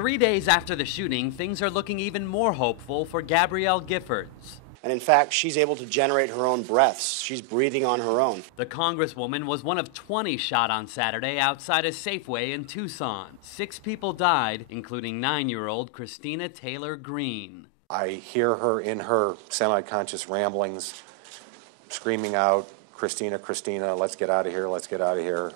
3 days after the shooting, things are looking even more hopeful for Gabrielle Giffords. And in fact, she's able to generate her own breaths. She's breathing on her own. The Congresswoman was one of 20 shot on Saturday outside a Safeway in Tucson. 6 people died, including 9-year-old Christina Taylor Green. I hear her in her semi-conscious ramblings screaming out, "Christina, Christina, let's get out of here, let's get out of here."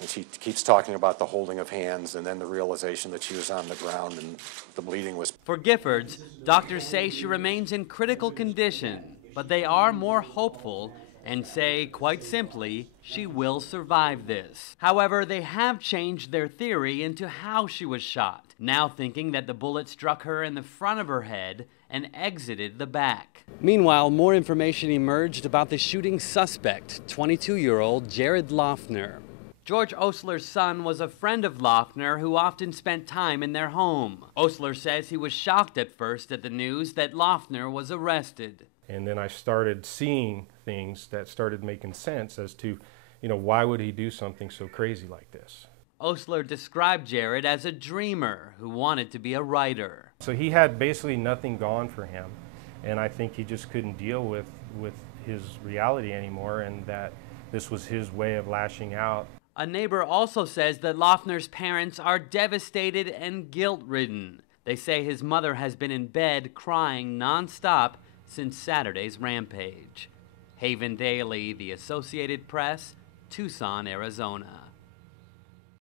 And she keeps talking about the holding of hands and then the realization that she was on the ground and the bleeding was. For Giffords, doctors say she remains in critical condition, but they are more hopeful and say, quite simply, she will survive this. However, they have changed their theory into how she was shot, now thinking that the bullet struck her in the front of her head and exited the back. Meanwhile, more information emerged about the shooting suspect, 22-year-old Jared Loeffner. George Osler's son was a friend of Loeffner who often spent time in their home. Osler says he was shocked at first at the news that Loeffner was arrested. And then I started seeing things that started making sense as to, why would he do something so crazy like this? Osler described Jared as a dreamer who wanted to be a writer. So he had basically nothing gone for him, and I think he just couldn't deal with his reality anymore, and that this was his way of lashing out. A neighbor also says that Loeffner's parents are devastated and guilt-ridden. They say his mother has been in bed crying nonstop since Saturday's rampage. Haven Daily, The Associated Press, Tucson, Arizona.